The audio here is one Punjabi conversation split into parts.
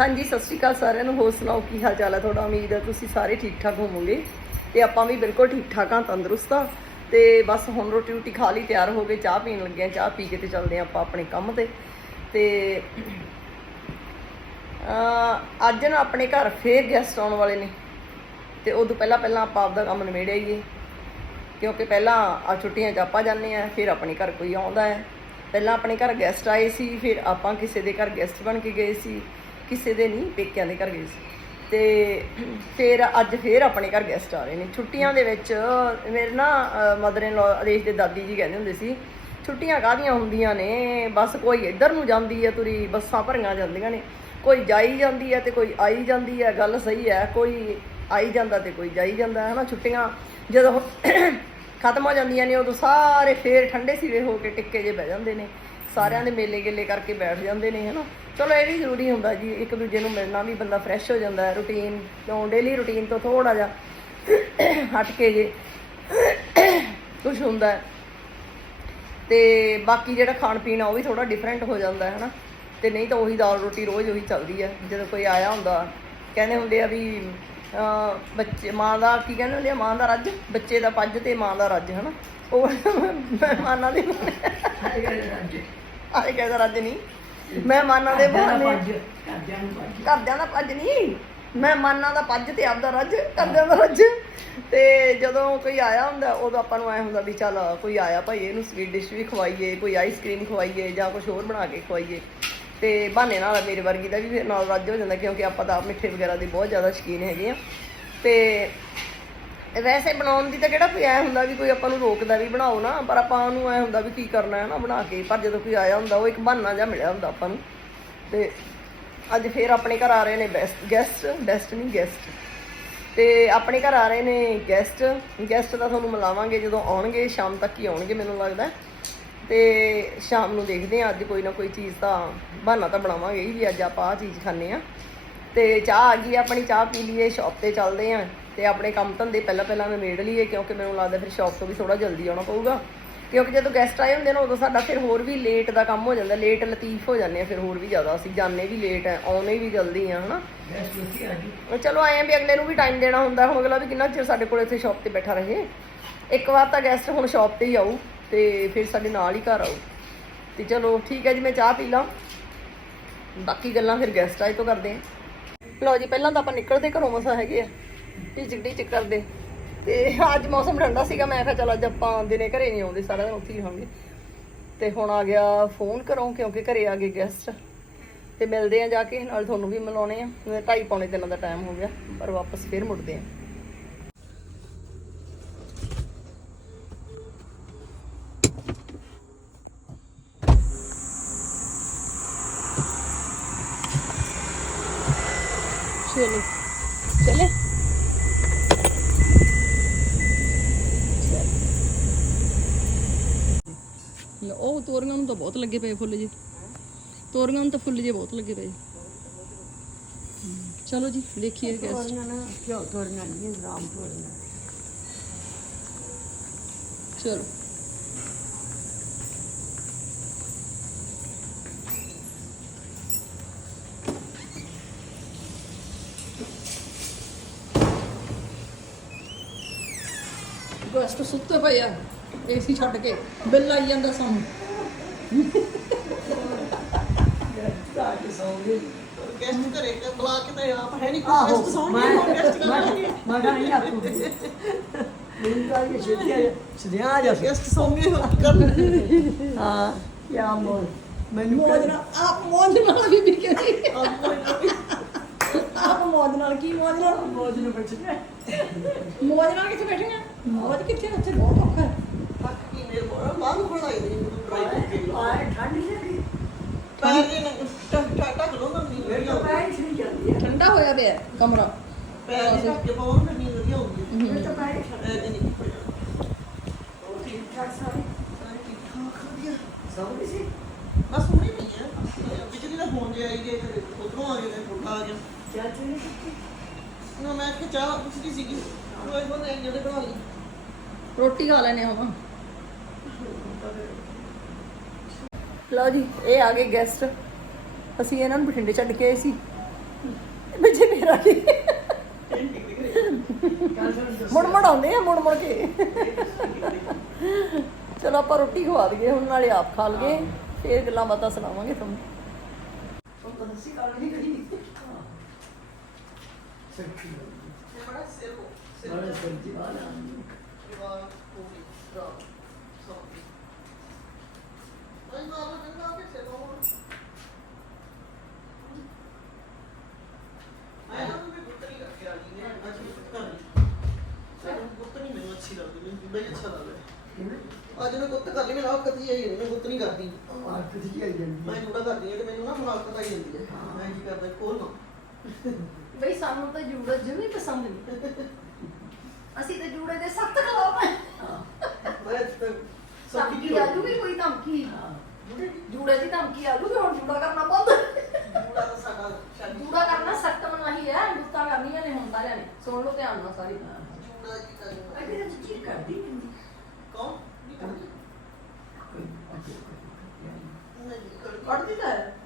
ਹਾਂਜੀ, ਸਤਿ ਸ਼੍ਰੀ ਅਕਾਲ ਸਾਰਿਆਂ ਨੂੰ। ਹੋਰ ਸੁਣਾਓ, ਕੀ ਹਾਲ ਚਾਲ ਹੈ ਤੁਹਾਡਾ? ਉਮੀਦ ਹੈ ਤੁਸੀਂ ਸਾਰੇ ਠੀਕ ਠਾਕ ਹੋਵੋਗੇ ਤੇ ਆਪਾਂ ਵੀ ਬਿਲਕੁਲ ਠੀਕ ਠਾਕ ਹਾਂ, ਤੰਦਰੁਸਤ ਹਾਂ। ਤੇ ਬਸ ਹੁਣ ਰੋਟੀ ਰੋਟੀ ਖਾ ਲਈ, ਤਿਆਰ ਹੋ ਗਏ ਚਾਹ ਪੀਣ ਲੱਗੇ ਹਾਂ। ਚਾਹ ਪੀ ਕੇ ਤੇ ਚੱਲਦੇ ਹਾਂ ਆਪਾਂ ਆਪਣੇ ਕੰਮ ਤੇ। ਤੇ, ਅਹ, ਅੱਜ ਨਾ ਆਪਣੇ ਘਰ ਫੇਰ ਗੈਸਟ ਆਉਣ ਵਾਲੇ ਨੇ। ਤੇ ਉਦੋਂ ਪਹਿਲਾਂ ਪਹਿਲਾਂ ਆਪਾਂ ਆਪਦਾ ਕੰਮ ਨਿਬੇੜਿਆ ਹੀ ਕਿਉਂਕਿ ਪਹਿਲਾਂ ਆ ਛੁੱਟੀਆਂ 'ਚ ਆਪਾਂ ਜਾਂਦੇ ਆ ਫਿਰ ਆਪਣੇ ਘਰ ਕੋਈ ਆਉਂਦਾ ਹੈ। ਪਹਿਲਾਂ ਆਪਣੇ ਘਰ ਗੈਸਟ ਆਏ ਸੀ, ਫਿਰ ਆਪਾਂ ਕਿਸੇ ਦੇ ਘਰ ਗੈਸਟ ਬਣ ਕੇ ਗਏ ਸੀ। ਕਿਸੇ ਦੇ ਨਹੀਂ, ਪੇਕਿਆਂ ਦੇ ਘਰ ਗਏ ਸੀ। ਤੇ ਫਿਰ ਅੱਜ ਫਿਰ ਆਪਣੇ ਘਰ ਗੈਸਟ ਆ ਰਹੇ ਨੇ। ਛੁੱਟੀਆਂ ਦੇ ਵਿੱਚ ਮੇਰੇ ਨਾ ਮਦਰ ਇਨ ਲਾ ਆਦੇਸ਼ ਦੇ ਦਾਦੀ ਜੀ ਕਹਿੰਦੇ ਹੁੰਦੇ ਸੀ, ਛੁੱਟੀਆਂ ਕਾਹਦੀਆਂ ਹੁੰਦੀਆਂ ਨੇ? ਬਸ ਕੋਈ ਇੱਧਰ ਨੂੰ ਜਾਂਦੀ ਹੈ ਤੁਰੀ, ਬੱਸਾਂ ਭਰੀਆਂ ਜਾਂਦੀਆਂ ਨੇ। ਕੋਈ ਜਾਈ ਜਾਂਦੀ ਹੈ ਤੇ ਕੋਈ ਆਈ ਜਾਂਦੀ ਹੈ ਗੱਲ ਸਹੀ ਹੈ ਕੋਈ ਆਈ ਜਾਂਦਾ ਤੇ ਕੋਈ ਜਾਈ ਜਾਂਦਾ ਹੈ ਨਾ ਛੁੱਟੀਆਂ ਜਦੋਂ ਖਤਮ ਹੋ ਜਾਂਦੀਆਂ ਨੇ, ਉਦੋਂ ਸਾਰੇ ਫੇਰ ਠੰਡੇ ਸਿਰੇ ਹੋ ਕੇ ਟਿੱਕੇ ਜੇ ਬਹਿ ਜਾਂਦੇ ਨੇ। ਸਾਰਿਆਂ ਦੇ ਮੇਲੇ ਗੇਲੇ ਕਰਕੇ ਬੈਠ ਜਾਂਦੇ ਨੇ, ਹਨਾ? ਚਲੋ ਇਹ ਵੀ ਜ਼ਰੂਰੀ ਹੁੰਦਾ ਜੀ ਇੱਕ ਦੂਜੇ ਨੂੰ ਮਿਲਣਾ ਵੀ ਬੰਦਾ ਫਰੈਸ਼ ਹੋ ਜਾਂਦਾ ਹੈ ਰੁਟੀਨ ਤੋਂ ਡੇਲੀ ਰੁਟੀਨ ਤੋਂ ਥੋੜਾ ਜਿਹਾ ਹਟ ਕੇ ਜੇ ਕੁਝ ਹੁੰਦਾ ਹੈ। ਤੇ ਬਾਕੀ ਜਿਹੜਾ ਖਾਣ ਪੀਣ ਆ ਉਹ ਵੀ ਥੋੜਾ ਡਿਫਰੈਂਟ ਹੋ ਜਾਂਦਾ ਹੈ ਹਨਾ। ਤੇ ਨਹੀਂ ਤਾਂ ਉਹੀ ਦਾਲ ਰੋਟੀ ਰੋਜ਼ ਉਹੀ ਚੱਲਦੀ ਹੈ ਜਦੋਂ ਕੋਈ ਆਇਆ ਹੁੰਦਾ। ਕਹਿੰਦੇ ਹੁੰਦੇ ਆ ਵੀ ਬੱਚੇ ਮਾਂ ਦਾ ਕੀ ਕਹਿੰਦੇ ਹੁੰਦੇ ਆ ਮਾਂ ਦਾ ਰੱਜ? ਬੱਚੇ ਦਾ ਪੱਜ ਤੇ ਮਾਂ ਦਾ ਰੱਜ ਹਨਾ। ਉਹ ਮਹਿਮਾਨਾਂ ਦੇ ਆਏ ਕਹਿੰਦਾ ਰੱਜ ਨਹੀਂ। ਮਹਿਮਾਨਾਂ ਦੇ ਬਹਾਨੇ। ਘਰਦਿਆਂ ਦਾ ਪੱਜ ਨਹੀਂ। ਮਹਿਮਾਨਾਂ ਦਾ ਪੱਜ ਤੇ ਆਪਦਾ ਰੱਜ ਘਰਦਿਆਂ ਦਾ ਰੱਜ। ਤੇ ਜਦੋਂ ਕੋਈ ਆਇਆ ਹੁੰਦਾ ਉਦੋਂ ਆਪਾਂ ਨੂੰ ਐ ਹੁੰਦਾ ਵੀ ਚੱਲ ਕੋਈ ਆਇਆ ਭਾਈ ਇਹਨੂੰ ਸਵੀਟ ਡਿਸ਼ ਵੀ ਖਵਾਈਏ ਕੋਈ ਆਈਸਕ੍ਰੀਮ ਖਵਾਈਏ ਜਾਂ ਕੁਝ ਹੋਰ ਬਣਾ ਕੇ ਖਵਾਈਏ। ਤੇ ਬਹਾਨੇ ਨਾਲ ਮੇਰੇ ਵਰਗੀ ਦਾ ਵੀ ਫਿਰ ਨਾਲ ਰੱਜ ਹੋ ਜਾਂਦਾ ਕਿਉਂਕਿ ਆਪਾਂ ਤਾਂ ਆਪ ਮਿੱਠੇ ਵਗੈਰਾ ਦੇ ਬਹੁਤ ਜ਼ਿਆਦਾ ਸ਼ੌਕੀਨ ਹੈਗੇ ਆ। ਤੇ ਵੈਸੇ ਬਣਾਉਣ ਦੀ ਤਾਂ ਕਿਹੜਾ ਕੋਈ ਐ ਹੁੰਦਾ ਵੀ ਕੋਈ ਆਪਾਂ ਨੂੰ ਰੋਕਦਾ ਵੀ ਬਣਾਓ ਨਾ, ਪਰ ਆਪਾਂ ਉਹਨੂੰ ਐ ਹੁੰਦਾ ਵੀ ਕੀ ਕਰਨਾ ਹੈ ਨਾ ਬਣਾ ਕੇ, ਪਰ ਜਦੋਂ ਕੋਈ ਆਇਆ ਹੁੰਦਾ, ਉਹ ਇੱਕ ਬਹਾਨਾ ਜਿਹਾ ਮਿਲਿਆ ਹੁੰਦਾ ਆਪਾਂ ਨੂੰ। ਤੇ ਅੱਜ ਫੇਰ ਆਪਣੇ ਘਰ ਆ ਰਹੇ ਨੇ ਬੈਸਟ ਗੈਸਟ ਬੈਸਟ ਨਹੀਂ ਗੈਸਟ ਤੇ ਆਪਣੇ ਘਰ ਆ ਰਹੇ ਨੇ ਗੈਸਟ ਗੈਸਟ ਦਾ ਤੁਹਾਨੂੰ ਮਿਲਾਵਾਂਗੇ ਜਦੋਂ ਆਉਣਗੇ, ਸ਼ਾਮ ਤੱਕ ਹੀ ਆਉਣਗੇ ਮੈਨੂੰ ਲੱਗਦਾ। ਤੇ ਸ਼ਾਮ ਨੂੰ ਦੇਖਦੇ ਹਾਂ, ਅੱਜ ਕੋਈ ਨਾ ਕੋਈ ਚੀਜ਼ ਤਾਂ ਬਹਾਨਾ ਤਾਂ ਬਣਾਵਾਂਗੇ ਹੀ ਵੀ ਅੱਜ ਆਪਾਂ ਆਹ ਚੀਜ਼ ਖਾਣੇ ਆ ਤੇ ਚਾਹ ਆ ਗਈ ਆਪਣੀ ਚਾਹ ਪੀ ਲਈਏ ਸ਼ਾਪ ਤੇ ਚੱਲਦੇ ਆਂ ਤੇ ਆਪਣੇ ਕੰਮ ਧੰਦੇ ਪਹਿਲਾਂ ਪਹਿਲਾਂ ਨਿਬੇੜ ਲਈਏ ਕਿਉਂਕਿ ਮੈਨੂੰ ਲੱਗਦਾ ਫਿਰ ਸ਼ਾਪ ਤੋਂ ਵੀ ਥੋੜਾ ਜਲਦੀ ਆਉਣਾ ਪਊਗਾ। ਕਿਉਂਕਿ ਜਦੋਂ ਗੈਸਟ ਆਏ ਹੁੰਦੇ ਨੇ ਉਦੋਂ ਸਾਡਾ ਫਿਰ ਹੋਰ ਵੀ ਲੇਟ ਦਾ ਕੰਮ ਹੋ ਜਾਂਦਾ ਲੇਟ ਲਤੀਫ ਹੋ ਜਾਂਦੇ ਆ ਫਿਰ ਹੋਰ ਵੀ ਜ਼ਿਆਦਾ ਅਸੀਂ ਜਾਣੇ ਵੀ ਲੇਟ ਆ ਆਉਣੇ ਵੀ ਜਲਦੀ ਆ ਹਨਾ? ਉਹ ਚਲੋ ਆਏ ਆ ਵੀ ਅਗਲੇ ਨੂੰ ਵੀ ਟਾਈਮ ਦੇਣਾ ਹੁੰਦਾ ਹੁਣ ਅਗਲਾ ਵੀ ਕਿੰਨਾ ਚਿਰ ਸਾਡੇ ਕੋਲ ਇੱਥੇ ਸ਼ਾਪ ਤੇ ਬੈਠਾ ਰਹੇ? ਇੱਕ ਵਾਰ ਤਾਂ ਗੈਸਟ ਹੁਣ ਸ਼ਾਪ ਤੇ ਹੀ ਆਊ ਤੇ ਫਿਰ ਸਾਡੇ ਨਾਲ ਹੀ ਘਰ ਆਊ। ਤੇ ਚਲੋ ਠੀਕ ਹੈ ਜੀ ਮੈਂ ਚਾਹ ਪੀ ਲਾਂ। ਬਾਕੀ ਗੱਲਾਂ ਫਿਰ ਗੈਸਟ ਆਏ ਤੋਂ ਕਰਦੇ ਆ। ਲਓ ਜੀ ਪਹਿਲਾਂ ਤਾਂ ਆਪਾਂ ਨਿਕਲਦੇ ਘਰੋਂ ਮਸਾ ਹੈਗੇ ਆ। ਟਿਚਕ ਟਿਚਕ ਕਰਦੇ। ਤੇ ਅੱਜ ਮੌਸਮ ਠੰਡਾ ਸੀਗਾ, ਮੈਂ ਕਿਹਾ ਚਲ ਅੱਜ ਆਪਾਂ ਦਿਨੇ ਘਰੇ ਨਹੀਂ ਆਉਂਦੇ, ਸਾਰਾ ਦਿਨ ਉੱਥੇ ਹੀ ਰਹਾਂਗੇ। ਤੇ ਹੁਣ ਆ ਗਿਆ ਫੋਨ ਕਰੋ ਕਿਉਂਕਿ ਘਰੇ ਆ ਗਏ ਗੈਸਟ ਤੇ ਮਿਲਦੇ ਆ ਜਾ ਕੇ, ਨਾਲ ਤੁਹਾਨੂੰ ਵੀ ਮਿਲਾਉਣੇ ਆ। ਮੇਰੇ ਢਾਈ ਪੌਣੇ ਤਿੰਨ ਦਾ ਟਾਈਮ ਹੋ ਗਿਆ, ਪਰ ਵਾਪਸ ਫੇਰ ਮੁੜਦੇ ਆ ਚਲੋ ਚਲੇ ਲੈ, ਉਹ ਤੋਰੀਆਂ ਨੂੰ ਤਾਂ ਬਹੁਤ ਲੱਗੇ ਪਏ ਫੁੱਲ ਜੀ। ਤੋਰੀਆਂ ਨੂੰ ਤਾਂ ਫੁੱਲ ਜੇ ਬਹੁਤ ਲੱਗੇ ਪਏ। ਹਮ, ਚਲੋ ਜੀ ਦੇਖੀਏ ਗੈਸਟ ਚਲੋ। ਗੈਸਟ ਸੁੱਤੇ ਪਏ ਆ ਏਸੀ ਛੱਡ ਕੇ ਬਿੱਲ ਆਈ ਜਾਂਦਾ ਸਾਨੂੰ। ਗੈਸਟ ਘਰੇ ਕਿ ਬੁਲਾ ਕੇ ਤੇ ਆਪ ਹੈ ਨਹੀਂ ਕੋਈ ਗੈਸਟ ਸੌਣਗੇ ਹੁਣ ਗੈਸਟ ਕਰਾਂਗੇ ਗੈਸਟ ਸੌਣਗੇ ਹੁਣ ਕਰ ਮੌਜ ਨਾਲ ਆਪ ਮੌਜ ਨਾਲ ਵੀ ਵੀ ਕਰੀ ਆਪ ਮੌਜ ਨਾਲ ਕੀ ਮੌਜ ਨਾਲ? ਮੌਜ ਨਾਲ ਬੈਠੇ ਮੌਜ ਨਾਲ ਕਿੱਥੇ ਬੈਠੀਆਂ ਮੌਜ ਕਿੱਥੇ ਉੱਥੇ ਬਹੁਤ ਔਖਾ ਹੈ। ਪੱਕ ਕੀ ਮੇਰੇ ਬੋਲ ਮਾਂ ਨੂੰ ਬਣਾਈ ਦੇ। ਕਰਕੇ ਆਏ ਠੰਡੀ ਲੱਗੀ ਪੈਰ ਜੇ ਟਕ ਟਕ ਟਕ ਲੋ ਨਾ ਨਹੀਂ ਠੰਡਾ ਹੋਇਆ ਪਿਆ ਕਮਰਾ। ਪੈਰ ਜੇ ਟਕ ਕੇ ਪਾਉਣ ਨਾ ਨਹੀਂ ਵਧੀਆ ਹੁੰਦੀ ਇਹ ਤਾਂ ਪੈਰ ਛੱਡ ਦੇ ਨਹੀਂ ਹੋਰ ਠੀਕ ਠਾਕ ਸਾਰੇ? ਸਾਰੇ ਠੀਕ ਠਾਕ ਵਧੀਆ। ਸਭ ਕਿਸੇ ਬਸ ਹੁਣੇ ਨਹੀਂ ਹੈ। ਬਿਜਲੀ ਦਾ ਫੋਨ ਜੇ ਆਈ ਗਏ ਫਿਰ ਉਧਰੋਂ ਆ ਗਏ ਫਿਰ ਫੋਟਾ ਆ ਗਿਆ। ਚਾਹ ਚੁਣੀ ਨਾ ਮੈਂ ਕਿ ਚਾਹ ਪੁੱਛਦੀ ਸੀਗੀ। ਰੋਜ਼ ਬਣੇ ਜਿਹੜੇ ਬਣਾ ਲਈ। ਰੋਟੀ ਖਾ ਲੈਨੇ ਹਾਂ ਲਓ ਜੀ ਇਹ ਆ ਗਏ ਗੈਸਟ ਅਸੀਂ ਇਹਨਾਂ ਨੂੰ ਬਠਿੰਡੇ ਛੱਡ ਕੇ ਆਏ ਸੀ। ਵਿੱਚ ਮੇਰਾ ਕੀ? ਮੁੜ ਮੁੜ ਆਉਂਦੇ ਆ ਮੁੜ ਮੁੜ ਕੇ। ਚਲੋ ਆਪਾਂ ਰੋਟੀ ਖਵਾ ਦਈਏ ਹੁਣ ਨਾਲੇ ਆਪ ਖਾ ਲਈਏ। ਫੇਰ ਗੱਲਾਂ ਬਾਤਾਂ ਸੁਣਾਵਾਂਗੇ ਤੁਹਾਨੂੰ। ਉਹ ਤਾਂ ਹੱਸੀ ਕਾਲ ਨਹੀਂ ਕਰੀ ਇਹ ਬੜਾ ਸਿਰ ਹੋ। ਸਿਰ ਬੜਾ ਵਾਲਾ ਸਿਰ ਲੱਗਦੀ ਮੈਨੂੰ ਜੁੜਾ ਹੀ ਅੱਛਾ ਲੱਗਦਾ ਅੱਜ ਮੈਂ ਗੁੱਤ ਕਰ ਲਈ ਮੈਂ ਆਪ ਕਦੀ ਆਈ ਨਹੀਂ ਗੁੱਤ ਨਹੀਂ ਕਰਦੀ ਆਹ ਕਿੱਥੇ ਆਈ ਜਾਂਦੀ ਮੈਂ ਜੁੜਾ ਕਰਦੀ ਹਾਂ ਤੇ ਮੈਨੂੰ ਨਾ ਮੁਨਾਫਤ ਆਈ ਜਾਂਦੀ ਹੈ ਮੈਂ ਕੀ ਕਰਦਾ ਕੋਲ ਨਾ ਬਈ ਸਾਨੂੰ ਤਾਂ ਜੂੜਾ ਜਮੀ ਪਸੰਦ ਨਹੀਂ। ਅਸੀਂ ਤਾਂ ਜੂੜੇ ਦੇ ਸਖਤ ਖਿਲਾਫ ਹੈ। ਮੈਂ ਤਾਂ ਸਭ ਕੀ ਆ ਜੂਗੀ ਕੋਈ ਧਮਕੀ। ਹਾਂ। ਜੂੜੇ ਦੀ ਧਮਕੀ ਆ ਜੂਗੀ ਹੁਣ ਜੂੜਾ ਕਰਨਾ ਬੰਦ। ਜੂੜਾ ਤਾਂ ਸਾਡਾ ਸ਼ਾਦੀ ਜੂੜਾ ਕਰਨਾ ਸਖਤ ਮਨਾਹੀ ਹੈ ਗੁੱਸਾ ਕਰਨੀਆਂ ਨੇ ਹੁਣ ਸਾਰਿਆਂ ਨੇ। ਸੁਣ ਲਓ ਧਿਆਨ ਨਾਲ ਸਾਰੀ। ਜੂੜਾ ਕੀ ਕਰਨਾ ਅਗੇ ਤਾਂ ਚੀਜ਼ ਕਰਦੀ ਨਹੀਂ ਕੌਣ? ਨਹੀਂ ਕਰਦੀ। ਕੱਢਦੀ ਤਾਂ ਹੈ।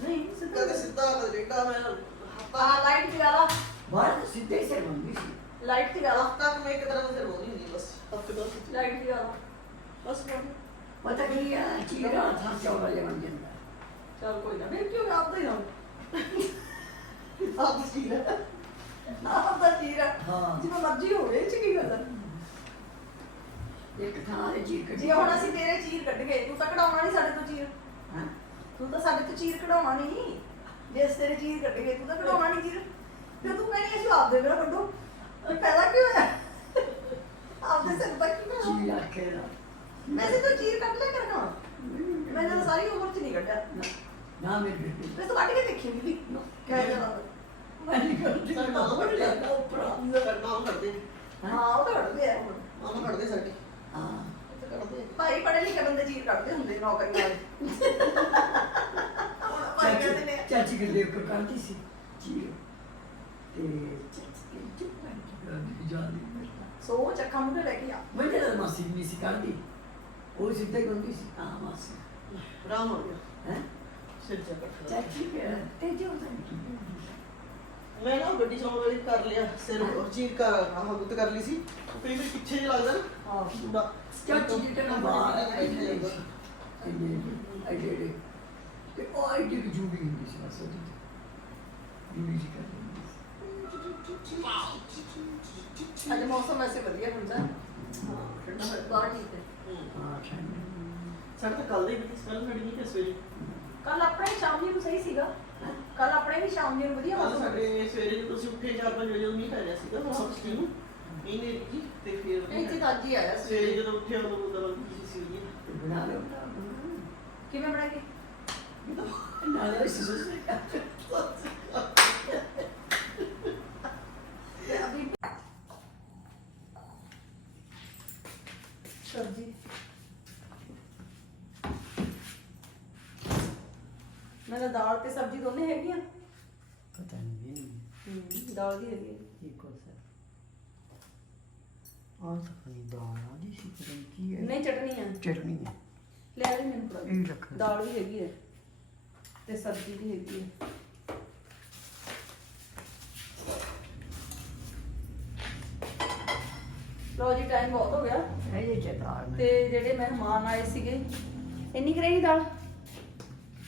ਨਹੀਂ ਸਿੱਧਾ ਕਦੇ ਡੇਟਾ ਮੈਂ ਆ ਹਫਤਾ ਲਾਈਟ ਜਗਾ ਲਾ। ਬਾਹਰ ਸਿੱਧੇ ਹੀ ਸਿਰ ਮੰਗੀ ਸੀ। ਲਾਈਟ ਜਗਾ ਲਾ। ਹਫਤਾ ਮੈਂ ਇੱਕ ਤਰ੍ਹਾਂ ਦਾ ਸਿਰ ਬੋਲੀ ਹੁੰਦੀ ਬਸ। ਹਫ਼ਤੇ ਦਾ ਲਾਈਟ ਜਗਾ ਲਾ। ਬਸ ਕਰ ਪਤਾ ਕੀ ਆ ਚੀਰਾ ਥਾਂ ਚੌੜਾ ਜਿਹਾ ਬਣ ਜਾਂਦਾ। ਚਲ ਕੋਈ ਨਾ ਫਿਰ ਕਿਉਂ ਆਪ ਦਾ ਹੀ ਆਪ ਕੀ ਹੈ ਆਪ ਦਾ ਚੀਰਾ ਹਾਂ। ਜਿਵੇਂ ਮਰਜ਼ੀ ਹੋਵੇ ਇਹ ਚ ਕੀ ਗੱਲ ਹੈ ਇੱਕ ਥਾਂ ਦੇ ਚੀਰ ਕੱਢੀ। ਜੇ ਹੁਣ ਅਸੀਂ ਤੇਰੇ ਚੀਰ ਕੱਢ ਗਏ ਤੂੰ ਤਾਂ ਕਢਾਉਣਾ ਨਹੀਂ ਸਾਡੇ ਤੋਂ ਚੀਰ। ਹਾਂ। ਤੂੰ ਤਾਂ ਸਾਡੇ ਤੋਂ ਚੀਰ ਕਢਾਉਣਾ ਨਹੀਂ। ਜੇ ਅਸੀਂ ਤੇਰੇ ਚੀਰ ਕੱਢ ਗਏ ਤੂੰ ਤਾਂ ਕਢਾਉਣਾ ਨਹੀਂ ਚੀਰ। ਫਿਰ ਤੂੰ ਕਹਿੰਦੀ ਅਸੀਂ ਆਪ ਦੇ ਮੇਰਾ ਕੱਢੋ। ਇਹ ਪੈਦਾ ਕਿਉਂ ਹੈ ਆਪਦੇ ਸਿਰ ਪਰ ਕੀ ਚੀਰ ਆਖੇ ਦਾ ਵੈਸੇ ਤੂੰ ਚੀਰ ਕੱਢ ਲੈ ਕਰਨਾ ਮੈਂ ਤਾਂ ਸਾਰੀ ਉਮਰ ਚ ਨਹੀਂ ਕੱਢਿਆ। ਨਾ ਮੇਰੇ ਮੈਂ ਤਾਂ ਕੱਢ ਕੇ ਦੇਖੀ ਵੀ ਕਹਿ ਜਾਣਾ ਮੈਂ ਨਹੀਂ ਕਰਦੀ। ਸਾਡਾ ਜਾਂਦਾ ਉੱਪਰ ਸਾਡਾ ਨਾਮ ਕਰਦੇ ਹਾਂ ਉਹ ਤਾਂ ਕੱਢਦੇ ਆ ਹੁਣ। ਨਾਮ ਕਰਦੇ ਸਾਡੇ। ਹਾਂ। ਭਾਈ ਪੜ੍ਹੇ ਲਿਖੇ ਬੰਦੇ ਚੀਰ ਕੱਢਦੇ ਹੁੰਦੇ ਨੌਕਰੀਆਂ ਭਾਈ ਕਹਿੰਦੇ ਨੇ ਚਾਚੀ ਉੱਪਰ ਕਰਦੀ ਸੀ। ਚੀਰ। ਤੇ ਚਾਚੀ ਚੁੱਪ ਕਰ ਜਾਂਦੀ ਮੇਰਾ ਸੋ ਚੱਕਾ ਮੁੰਡੇ ਲੈ ਕੇ ਆ। ਮੈਂ ਤਾਂ ਮਾਸੀ ਨਹੀਂ ਸੀ ਕਰਦੀ। ਉਹ ਸਿੱਧੇ ਕਹਿੰਦੀ ਸੀ ਹਾਂ ਮਾਸੀ ਰਾਮ ਹੋ ਗਿਆ ਹੈ ਸਿਰ ਜਾ ਕੱਟ ਚਾਚੀ ਕਹਿ ਤੇ ਜੋ ਤਾਂ ਮੈਂ ਨਾ ਗੱਡੀ ਚਲਾਉਣ ਵਾਲੀ ਕਰ ਲਿਆ ਸਿਰ ਚੀਰ ਕਰ ਆਹ ਗੁੱਤ ਕਰ ਲਈ ਸੀ ਕਈ ਵਾਰ ਪਿੱਛੇ ਜਿਹਾ ਲੱਗਦਾ ਨਾ ਹਾਂ ਜੂੜਾ ਚਾਚੀ ਜੀ ਤੇ ਨਾ ਬਾਹਰ ਆਈ ਨਹੀਂ ਸੀ ਇਹ ਇਹ ਤੇ ਉਹ ਆਈ ਦੀ ਜੂੜੀ ਹੁੰਦੀ ਸੀ ਬਸ ਉਹਦੀ ਜੂੜੀ ਜੀ ਕਰ ਅੱਜ ਮੌਸਮ ਵੈਸੇ ਵਧੀਆ ਹੁੰਦਾ ਬਾਹਰ ਠੀਕ ਹੈ ਹਾਂ ਠੰਡ ਸਾਡੇ ਤਾਂ ਕੱਲ ਦੇ ਵੀ ਕੱਲ ਸਾਡੀ ਨਹੀਂ ਤੇ ਸਵੇਰੇ ਕੱਲ ਆਪਣੇ ਸ਼ਾਮ ਜੀ ਨੂੰ ਸਹੀ ਸੀਗਾ। ਕੱਲ ਆਪਣੇ ਵੀ ਸ਼ਾਮ ਜੀ ਨੂੰ ਵਧੀਆ ਕੱਲ ਮੌਸਮ ਸਾਡੇ ਸਵੇਰੇ ਜਦੋਂ ਤੁਸੀਂ ਉੱਠੇ 4-5 ਵਜੇ ਉਦੋਂ ਮੀਂਹ ਪੈ ਰਿਹਾ ਸੀਗਾ ਉਹ ਸਭ ਨੂੰ ਮੀਂਹ ਨੇ ਜੀ ਤੇ ਫਿਰ ਨਹੀਂ ਇੱਥੇ ਤਾਂ ਅੱਜ ਹੀ ਆਇਆ ਸਵੇਰੇ ਸਵੇਰੇ ਜਦੋਂ ਉੱਠੇ ਉਦੋਂ ਸੀ ਬਣਾ ਲਿਓ। ਕਿਵੇਂ ਬਣਾ ਕੇ? ਨਾਲੇ ਸੁਸੂ ਅਭੀ ਮੈਂ ਤਾਂ ਦਾਲ ਤੇ ਸਬਜ਼ੀ ਦੋਨੇ ਹੈਗੀਆਂ? ਪਤਾ ਨਹੀਂ ਹੂੰ ਦਾਲ ਵੀ ਹੈਗੀ ਹੈ। ਕੀ ਕੋਸਾ ਆਹ ਤਾਂ ਖਣੀ ਦਾਲ ਆ ਦੀ ਸੀ ਪਤਾ ਨਹੀਂ ਕੀ ਹੈ? ਨਹੀਂ ਚਟਨੀ ਆ। ਚਟਨੀ ਹੈ ਲੈ ਲਈ ਮੈਨੂੰ ਥੋੜਾ ਇਹ ਰੱਖ ਦਾਲ ਵੀ ਹੈਗੀ ਹੈ ਤੇ ਸਬਜ਼ੀ ਵੀ ਹੈਗੀ ਹੈ। ਲੋ ਜੀ ਟਾਈਮ ਬਹੁਤ ਹੋ ਗਿਆ। ਇਹ ਜੇ ਦਾਲ ਤੇ ਜਿਹੜੇ ਮਹਿਮਾਨ ਆਏ ਸੀਗੇ ਇੰਨੀ ਕੁ ਰਹੀ ਦਾਲ?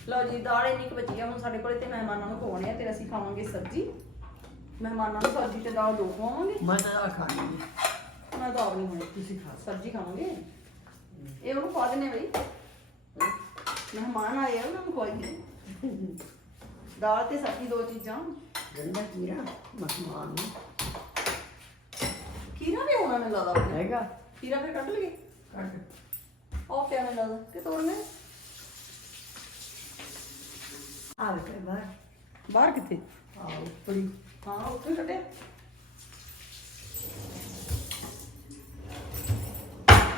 ਲਓ ਜੀ ਦਾਲ ਇੰਨੀ ਕੁ ਬਚੀ ਆ ਹੁਣ ਸਾਡੇ ਕੋਲੇ ਤੇ ਮਹਿਮਾਨਾਂ ਨੂੰ ਖਵਾਉਣੇ ਆ ਤੇ ਅਸੀਂ ਖਾਵਾਂਗੇ ਸਬਜ਼ੀ। ਮਹਿਮਾਨਾਂ ਨੂੰ ਸਬਜ਼ੀ ਤੇ ਦਾਲ ਦੋ ਖਵਾਵਾਂਗੇ ਮੈਂ ਤਾਂ ਖਾਣੀ ਮੈਂ ਦਾਲ ਨਹੀਂ ਖਾਣੀ। ਤੁਸੀਂ ਖਾ ਸਬਜ਼ੀ ਖਾਵਾਂਗੇ। ਇਹ ਉਹਨੂੰ ਖਵਾ ਦਿੰਨੇ ਬਈ। ਮਹਿਮਾਨ ਆਏ ਆ ਉਹਨਾਂ ਨੂੰ ਖਵਾਈਏ। ਦਾਲ ਤੇ ਸਬਜ਼ੀ ਦੋ ਚੀਜ਼ਾਂ। ਗੰਦਾ ਕੀਰਾ ਮਸਮਾਨ ਨੂੰ। ਖੀਰਾ ਵੀ ਹੋਣਾ ਮੈਨੂੰ ਲੱਗਦਾ ਆਪਣੇ। ਹੈਗਾ। ਖੀਰਾ ਫਿਰ ਕੱਢ ਲਈਏ। ਕੱਟ ਉਹ ਪਿਆ ਮੈਨੂੰ ਲੱਗਦਾ। ਕਿ ਤੋੜਨੇ ਆ ਕੇ ਬਾਹਰ ਬਾਹਰ ਕਿੱਥੇ? ਆ ਉੱਪਰੀ ਹਾਂ। ਉੱਥੇ ਕੱਢਿਆ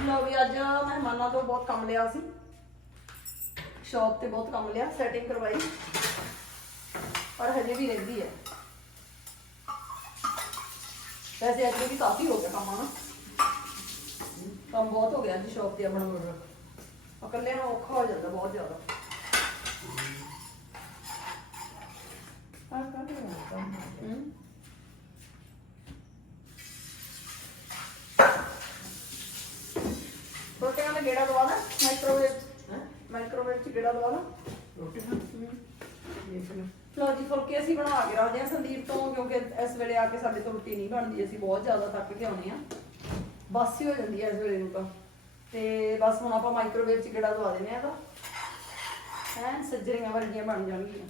ਲਓ ਵੀ ਅੱਜ ਮਹਿਮਾਨਾਂ ਤੋਂ ਬਹੁਤ ਕੰਮ ਲਿਆ ਸੀ। ਸ਼ੌਪ ਤੇ ਬਹੁਤ ਕੰਮ ਲਿਆ ਸੈਟਿੰਗ ਕਰਵਾਈ। ਪਰ ਹਜੇ ਵੀ ਰਹਿੰਦੀ ਹੈ। ਵੈਸੇ ਅੱਜ ਵੀ ਕਾਫੀ ਹੋ ਗਿਆ ਕੰਮ ਹਨਾ? ਕੰਮ ਬਹੁਤ ਹੋ ਗਿਆ ਅੱਜ ਸ਼ੌਪ ਤੇ ਆਪਣਾ। ਇਕੱਲੇ ਨੂੰ ਔਖਾ ਹੋ ਜਾਂਦਾ ਬਹੁਤ ਜ਼ਿਆਦਾ। ਸੰਦੀਪ ਤੋਂ, ਕਿਉਂਕਿ ਇਸ ਵੇਲੇ ਆ ਕੇ ਸਾਡੇ ਤੋਂ ਰੋਟੀ ਨਹੀਂ ਬਣਦੀ, ਅਸੀਂ ਬਹੁਤ ਜ਼ਿਆਦਾ ਥੱਕ ਕੇ ਆਉਨੇ ਆ ਬਾਸੀ ਹੋ ਜਾਂਦੀ ਹੈ ਤੇ। ਬਸ ਹੁਣ ਆਪਾਂ ਮਾਈਕ੍ਰੋਵੇਵ ਚ ਗੇੜਾ ਦਵਾ ਦੇਨੇ ਆ ਤਾਂ ਹੈ, ਸੱਜਰੀਆਂ ਵਰਗੀਆਂ ਬਣ ਜਾਣਗੀਆਂ।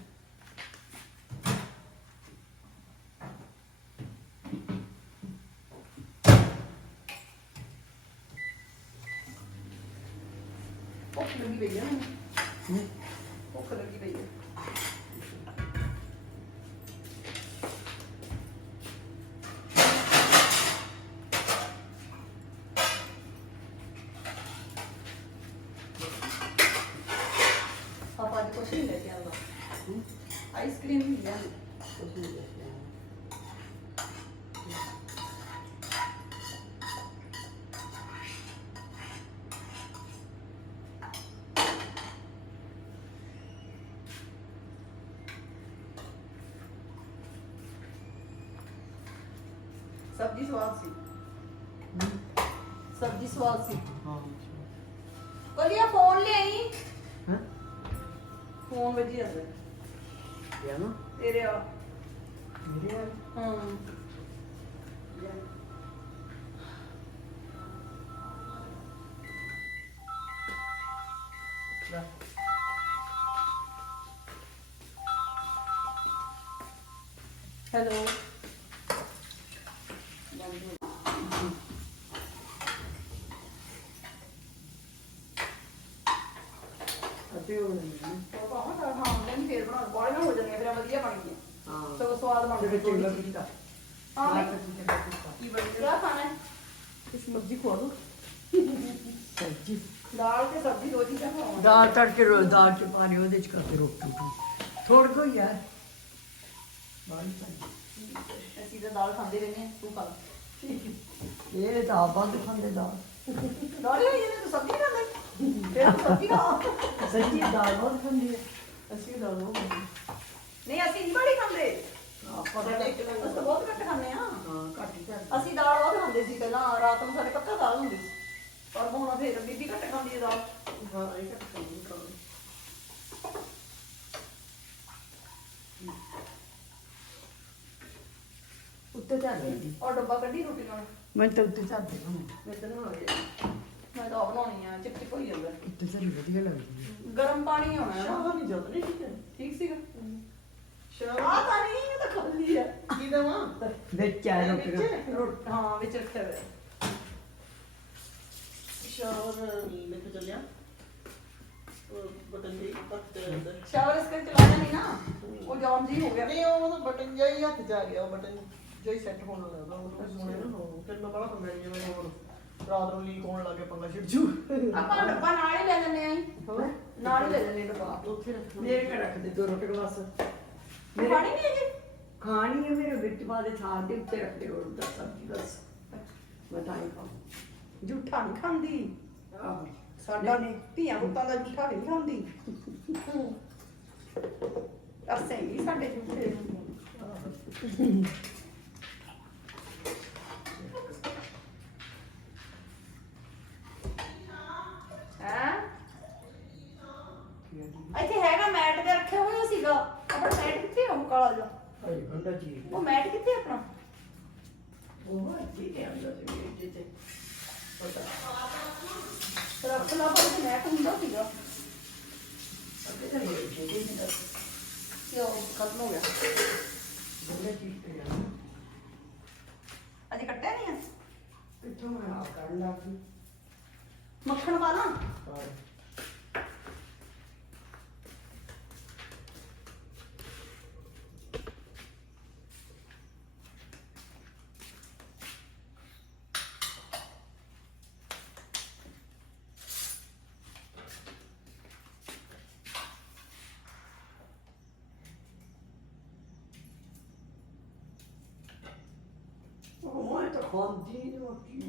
ਭੁੱਖ ਲੱਗੀ ਪਈ ਹੈ। ਮੈਨੂੰ ਭੁੱਖ ਲੱਗੀ ਪਈ ਹੈ ਪਾਪਾ ਜੀ ਕੁਛ ਨਹੀਂ ਲੈ ਕੇ ਆਉਂਦਾ ਆਈਸਕ੍ਰੀਮ ਹੀ ਲਿਆ ਕੁਛ ਨਹੀਂ ਦੇਖਿਆ ਸਬਜ਼ੀ ਸਵਾਦ ਸੀ। ਸਬਜ਼ੀ ਸਵਾਦ ਸੀ। ਹਾਂ ਕੋਲੀਆ ਫੋਨ ਲਿਆਈ। ਹਾਂ? ਫੋਨ ਵੱਜੀ ਜਾਂਦਾ ਗਿਆ ਨਾ? ਤੇਰੇ ਆ ਮੇਰੇ ਆ ਹਾਂ। ਨਹੀਂ ਹੈ। ਫੇਰ ਬਣਾ ਜਾਂਦੀਆਂ ਫਿਰ ਵਧੀਆ ਬਣ ਗਈਆਂ। ਹਾਂ। ਸਗੋਂ ਸਵਾਦ ਬਣ ਤੇ ਗਈ ਵਿੱਚ ਚੰਗਾ ਕੀਤਾ। ਹਾਂ। ਹਾਂ ਮੈਂ- ਕੀ ਬਣ ਗਿਆ? ਖਾਣਾ ਹੈ? ਇਸ ਸਬਜ਼ੀ ਖਵਾ ਦੋ। ਸਬਜ਼ੀ। ਦਾਲ ਤੇ ਸਬਜ਼ੀ ਦੋ ਚੀਜ਼ਾਂ ਦਾਲ ਤੜਕੇ ਰੋ ਦਾਲ ਚ ਪਾ ਲਈ ਉਹਦੇ ਚ ਕਰਕੇ ਰੋਟੀ ਥੋੜ ਕੋ ਯਾਰ ਬਾਲੀ ਪਾਈ ਅਸੀਂ ਤਾਂ ਦਾਲ ਖਾਂਦੇ ਰਹਿੰਦੇ ਹਾਂ ਤੂੰ ਖਾ ਲੈ। ਇਹ ਤਾਂ ਆਪ ਬੰਦ ਖਾਂਦੇ ਦਾਲ। ਦਾਲ ਹੀ ਹੋਈ ਜਾਂਦੀ ਤੂੰ ਸਬਜ਼ੀ ਨਹੀਂ ਖਾਂਦੇ? ਫਿਰ ਤੂੰ ਸਬਜ਼ੀ ਖਾ ਸੱਚੀ ਦਾਲ ਬਹੁਤ ਖਾਂਦੀ ਹੈ ਅਸੀਂ ਦਾਲ ਉਹ ਨਹੀਂ ਅਸੀਂ ਨਹੀਂ ਬੜੀ ਖਾਂਦੇ। ਆਪਾਂ ਸਾਡੇ ਇੱਕ ਅਸੀਂ ਨਾਲ ਤਾਂ ਬਹੁਤ ਘੱਟ ਖਾਂਦੇ ਆ। ਹਾਂ ਘੱਟ ਹੀ ਖਾਂਦੇ। ਅਸੀਂ ਦਾਲ ਬਹੁਤ ਖਾਂਦੇ ਸੀ ਪਹਿਲਾਂ ਰਾਤ ਨੂੰ ਸਾਡੇ ਪੱਕਾ ਦਾਲ ਹੁੰਦੀ ਸੀ। ਪਰ ਹੁਣ ਫਿਰ ਬੀਬੀ ਘੱਟ ਖਾਂਦੀ ਹੈ ਦਾਲ। ਹਾਂ ਇਹ ਕੱਟ ਕੰਮ ਕਰਾਂ ਉੱਤੇ ਤਾਂ ਨਹੀਂ ਔਰ ਡੱਬਾ ਕੱਢੀ ਰੋਟੀ ਨਾਲ। ਮੈਂ ਤਾਂ ਉੱਤੇ ਤਾਂ ਦੇ ਹਾਂ ਮੈਂ ਤਾਂ ਨਾ ਮੈਂ ਤਾਂ ਉਹ ਬਣਾਉਣੀ ਆ ਚਿਪ ਚਿਪ ਹੋਈ ਜਾਂਦਾ। ਉੱਤੇ ਤਾਂ ਵਧੀਆ ਲੱਗਦੀ ਹੈ ਗਰਮ ਪਾਣੀ ਹੋਣਾ ਹੈ ਨਾ। ਸ਼ਾਹ ਨਹੀਂ ਜਦ ਨਹੀਂ ਠੀਕ ਹੈ। ਠੀਕ ਸੀਗਾ। ਸ਼ਾਹ ਆ ਤਾਂ ਨਹੀਂ ਇਹ ਤਾਂ ਖਾਲੀ ਆ। ਕੀ ਦਵਾਂ? ਵਿੱਚ ਆ ਰੋਟੀ ਵਿੱਚ? ਰੋਟ ਹਾਂ ਵਿੱਚ ਰੱਖਿਆ ਹੋਇਆ। ਸ਼ਾਹ ਨਹੀਂ ਲੈ ਕੇ ਚੱਲਿਆ। ਉਹ ਬਟਨ ਦੇ ਤੱਕ ਤੇ ਅੰਦਰ ਸ਼ਾਵਰ ਇਸ ਕਰਕੇ ਚਲਾਇਆ ਨਹੀਂ ਨਾ। ਉਹ ਜਾਮ ਜੀ ਹੋ ਗਿਆ। ਨਹੀਂ ਉਹ ਉਹਦਾ ਬਟਨ ਜਿਹਾ ਹੀ ਹੱਥ ਜਾ ਗਿਆ। ਉਹ ਬਟਨ ਜਿਹਾ ਹੀ ਸੈੱਟ ਹੋਣ ਲੱਗਾ। ਉਹ ਤਾਂ ਸੋਹਣੇ ਨਾ। ਹੋ ਫਿਰ ਮੈਂ ਬੜਾ ਪੰਗਾ ਜਿਵੇਂ ਹੋਰ। ਰਾਤ ਨੂੰ ਲੀਕ ਹੋਣ ਲੱਗੇ ਪੰਗਾ ਛਿੜ ਜੂ। ਆਪਾਂ ਡੱਬਾ ਨਾਲ ਹੀ ਲੈ ਲੈਣੇ ਆਂ ਹੋਰ? ਨਾਲ ਹੀ ਲੈ ਲੈਣੇ ਡੱਬਾ। ਉੱਥੇ ਰੱਖ ਮੇਰੇ ਘਰ ਰੱਖ ਦੇ ਦੋ ਰੋਟੀ ਗਲਾਸ। ਮੇਰੇ ਪਾਣੀ ਨਹੀਂ ਹੈਗੇ? ਖਾਣੀ ਹੈ ਮੇਰੇ ਵਿੱਚ ਬਾਦੇ ਥਾਂ ਦੇ ਉੱਤੇ ਰੱਖ ਦੇ ਹੋਰ ਦਾ ਸਬਜ਼ੀ ਬਸ। ਬਤਾਈ ਕਾ ਜੂਠਾ ਨਹੀਂ ਖਾਂਦੀ। ਆਹ। ਸਾਡਾ ਧੀਆਂ ਪੁੱਤਾਂ ਦਾ ਜੂਠਾ ਨਹੀਂ ਖਾਂਦੀ। ਅਸੇ ਹੀ ਸਾਡੇ ਜੂਠੇ ਹੈ ਇੱਥੇ ਹੈਗਾ ਮੈਟ ਤੇ ਰੱਖਿਆ ਹੋਇਆ ਸੀਗਾ ਆਪਣਾ ਮੈਟ ਕਿੱਥੇ ਆ ਉਹ ਕਾਲਾ ਜਿਹਾ ਅਰੇ ਬੰਦਾ ਜੀ ਉਹ ਮੈਟ ਕਿੱਥੇ ਆ ਆਪਣਾ ਉਹ ਜੀ ਤੇ ਆਂਦਾ ਸੀ ਮੇਰੇ ਜਿੱਤੇ ਪਤਾ ਰੱਖ ਲਾ ਪਰ ਉਹ ਮੈਟ ਹੁੰਦਾ ਸੀਗਾ ਅੱਗੇ ਤਾਂ ਮੇਰੇ ਜਿੱਤੇ ਨਹੀਂ ਦਾ ਕਿ ਉਹ ਖਤਮ ਹੋ ਗਿਆ। ਅਜੇ ਕੱਟਿਆ ਨਹੀਂ ਆ? ਕਿੱਥੋਂ ਮੈਂ ਆ ਕਰਨ ਲੱਗ ਗਈ ਮੱਖਣ ਪਾ ਲਾਂ? ਪਰ ਉਹ ਮੈਂ ਤਾਂ ਖਾਂਦੀ ਨਹੀਂ ਮੱਕੀ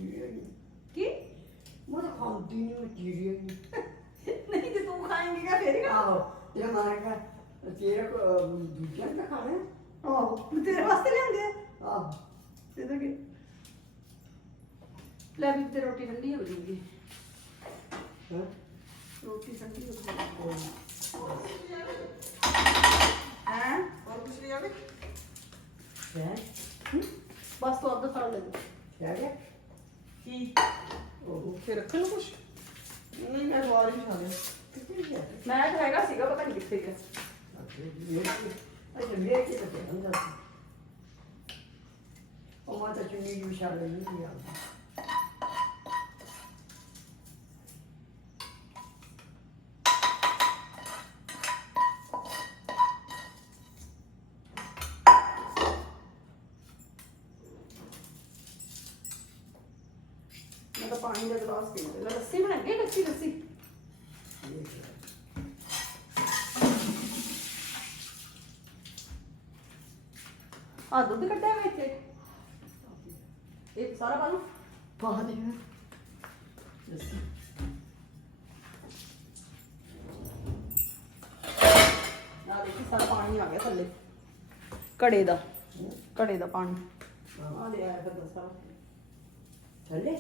ਕੀ ਮੈਂ ਤਾਂ ਖਾਂਦੀ ਨਹੀਂ ਮੱਕੀ ਨਹੀਂ ਜੇ ਤੂੰ ਖਾਏਂਗੀ ਫੇਰ ਹੀ ਖਾ ਆਹੋ ਇਹ ਮਾਰ ਕਾ ਤੇਰਾ ਕੋ ਦੂਜਾ ਨਾ ਖਾਣਾ ਆਹੋ ਤੇਰੇ ਵਾਸਤੇ ਲਿਆਂਦੇ ਆ ਆਹ ਇਹਦਾ ਕੀ ਲੈ ਵੀ ਤੇ ਰੋਟੀ ਠੰਡੀ ਹੋ ਜੂਗੀ ਹਾਂ ਰੋਟੀ ਠੰਡੀ ਹੋ ਗਈ ਹੈ ਹੋਰ ਕੁਛ ਨਹੀਂ ਆਵੇ ਹੈ ਬਸ ਤੂੰ ਅੱਧਾ ਸਾਰਾ ਲੈ ਜਾ ਹੈ ਕੀ ਉਹ ਫਿਰ ਰੱਖਣ ਨੂੰ ਕੁਛ ਨਹੀਂ ਮੈਂ ਵਾਰ ਹੀ ਖਾ ਲਿਆ ਕਿੱਥੇ ਗਿਆ ਮੈਂ ਤਾਂ ਹੈਗਾ ਸੀਗਾ ਪਤਾ ਨਹੀਂ ਕਿੱਥੇ ਗਿਆ ਅੱਛਾ ਮੇਰੇ ਕੀ ਤਾਂ ਹੁੰਦਾ ਸੀ ਉਹ ਮਾਤਾ ਚੁੰਨੀ ਜੀ ਵਿਸ਼ਾਲ ਨਹੀਂ ਆ ਮੈਂ ਤਾਂ ਪਾਣੀ ਦਾ ਗਲਾਸ ਪੀ ਲਿਆ ਲੱਸੀ ਬਣਾ ਕੇ ਲੱਸੀ ਲੱਸੀ ਆ ਦੁੱਧ ਕੱਢਿਆ ਇੱਥੇ। ਇਹ ਸਾਰਾ ਪਾ ਲਓ। ਦੇਖੀ ਸਾਰਾ ਪਾਣੀ ਆ ਗਿਆ ਥੱਲੇ। ਘੜੇ ਦਾ ਘੜੇ ਦਾ ਪਾਣੀ। ਆ ਦੇ ਆਇਆ ਫਿਰ ਦੱਸ ਸਾਰਾ। ਥੱਲੇ?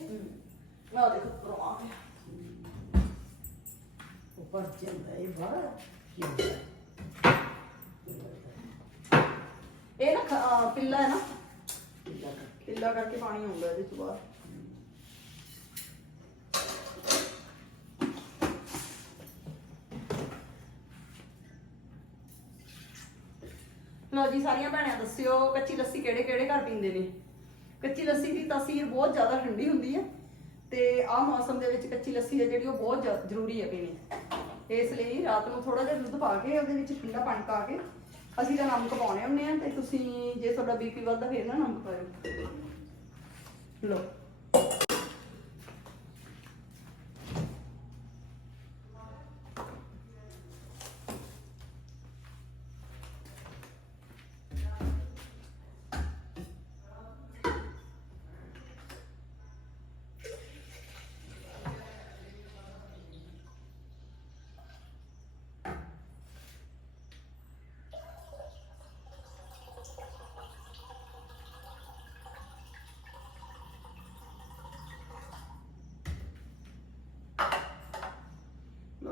ਆ ਦੇਖੋ ਉੱਪਰੋਂ ਆ ਗਿਆ। ਉੱਪਰ ਚੱਲਦਾ ਇਹ ਬਾਹਰ। ਕੀ ਇਹ ਨਾ ਖ- ਅਹ ਪਿੱਲਾ ਹੈ ਨਾ। ਪਿੱਲਾ ਕਰਕੇ। ਪਾਣੀ ਆਉਂਦਾ ਇਹਦੇ ਤੋਂ ਬਾਹਰ ਲਓ ਜੀ ਸਾਰੀਆਂ ਭੈਣਾਂ ਦੱਸਿਓ ਕੱਚੀ ਲੱਸੀ ਕਿਹੜੇ ਕਿਹੜੇ ਘਰ ਪੀਂਦੇ ਨੇ? ਕੱਚੀ ਲੱਸੀ ਦੀ ਤਾਸੀਰ ਬਹੁਤ ਜ਼ਿਆਦਾ ਠੰਡੀ ਹੁੰਦੀ ਹੈ। ਤੇ ਆਹ ਮੌਸਮ ਦੇ ਵਿੱਚ ਕੱਚੀ ਲੱਸੀ ਹੈ ਜਿਹੜੀ ਉਹ ਬਹੁਤ ਜ਼ਿਆ- ਜ਼ਰੂਰੀ ਹੈ ਪੀਣੀ। ਇਸ ਲਈ ਰਾਤ ਨੂੰ ਥੋੜਾ ਜਿਹਾ ਦੁੱਧ ਪਾ ਕੇ ਉਹਦੇ ਵਿੱਚ ਠੰਡਾ ਪਾਣੀ ਪਾ ਕੇ ਅਸੀਂ ਤਾਂ ਨਮਕ ਪਾਉਣੇ ਹੁੰਦੇ ਆ ਤੇ ਤੁਸੀਂ ਜੇ ਤੁਹਾਡਾ ਬੀਪੀ ਵੱਧਦਾ ਫੇਰ ਨਾ ਨਮਕ ਪਾਇਓ। ਲਓ।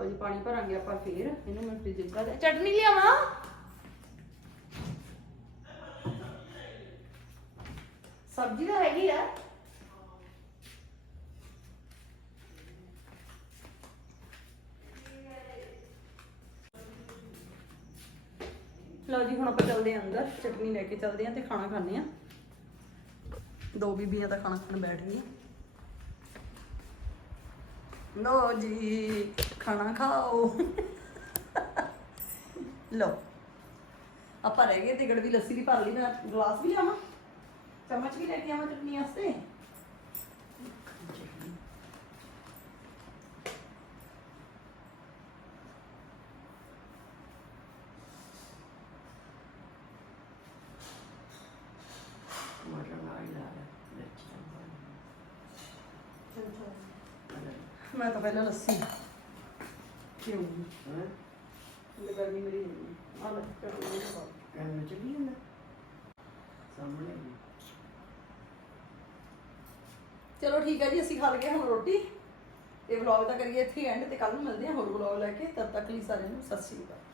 ਲਓ ਜੀ, ਪਾਣੀ ਭਰਾਂਗੇ ਆਪਾਂ ਫੇਰ। ਇਹਨੂੰ ਮੈਂ ਫ੍ਰਿਜ ਵਿੱਚ ਰੱਖ ਚਟਨੀ ਲਿਆਵਾਂ? ਸਬਜ਼ੀ ਤਾਂ ਹੈਗੀ ਆ। ਲਓ ਜੀ, ਹੁਣ ਆਪਾਂ ਚੱਲਦੇ ਆਂ ਅੰਦਰ। ਚਟਨੀ ਲੈ ਕੇ ਚੱਲਦੇ ਆਂ ਤੇ ਖਾਣਾ ਖਾਣੇ ਆ। ਦੋ ਬੀਬੀਆਂ ਤਾਂ ਖਾਣਾ ਖਾਣ ਬੈਠ ਗਈਆਂ। ਲੋ ਜੀ ਖਾਣਾ ਖਾਓ। ਲੋ ਆਪਾਂ ਰਹਿ ਗਏ ਤੇ ਗੜਵੀ ਲੱਸੀ ਦੀ ਭਰ ਲਈ ਮੈਂ ਗਲਾਸ ਵੀ ਲਿਆਵਾਂ। ਚਮਚ ਵੀ ਲੈ ਕੇ ਆਵਾਂ ਚਟਨੀ ਵਾਸਤੇ। ਮੈਂ ਤਾਂ ਪਹਿਲਾਂ ਲੱਸੀ ਕਿਉਂ? ਹਾਂ? ਮੇਰੀ। ਕੰਮ ਸਾਹਮਣੇ ਚਲੋ ਠੀਕ ਹੈ ਜੀ ਅਸੀਂ ਖਾ ਲਗੇ ਹੁਣ ਰੋਟੀ। ਤੇ ਵਲੌਗ ਤਾਂ ਕਰੀਏ ਇੱਥੇ ਐਂਡ ਤੇ ਕੱਲ ਨੂੰ ਮਿਲਦੇ ਹਾਂ ਹੋਰ ਵਲੌਗ ਲੈ ਕੇ। ਤਦ ਤੱਕ ਲਈ ਸਾਰਿਆਂ ਨੂੰ ਸਤਿ ਸ਼੍ਰੀ ਅਕਾਲ।